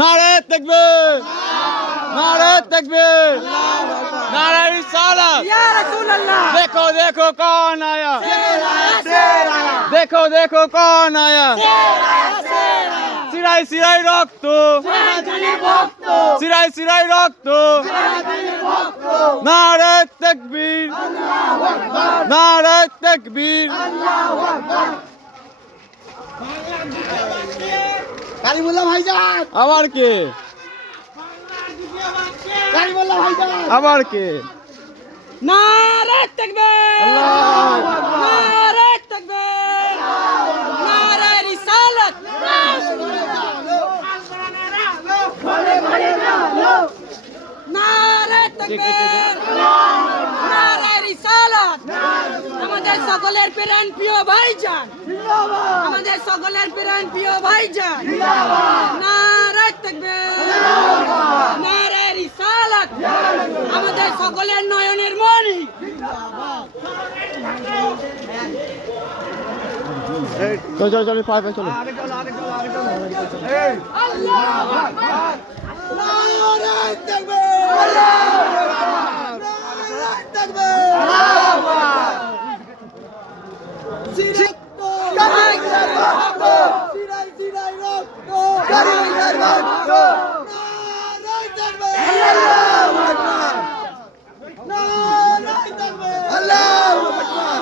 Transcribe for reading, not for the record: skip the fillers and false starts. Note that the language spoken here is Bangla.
নারে তাকবীর, নারে তাকবীর, নারে রিসালাত। देखो देखो कौन आया, देखो देखो कौन आया, সিরাই সিরাই রক্ত, সিরাই সিরাই রক্ত, নারে তাকবীর, নারে তাকবীর। কালিমুল্লাহ ভাইজান, আবার কে, কালিমুল্লাহ ভাইজান, আবার কে? নারে তাকবীর, আল্লাহু নারে তাকবীর, নারে রিসালাত। নারে তাকবীর, নারে রিসালাত। আমাদের সকলের প্রাণ প্রিয় ভাইজান, আমাদের সকলের প্রাণ প্রিয় ভাইজান, নারে তাকবীর, নারে রিসালাত। আমাদের সকলের নয়নের মণি। চল চল চল পায়ে পায়ে চলো। আল্লাহু আকবার, নারে তাকবীর, নারে তাকবীর, সিরাই সিরাই রক্ত, কালিমুল্লাহর রক্ত, নারে তাকবীর, আল্লাহু আকবার, নারে তাকবীর, আল্লাহু আকবার।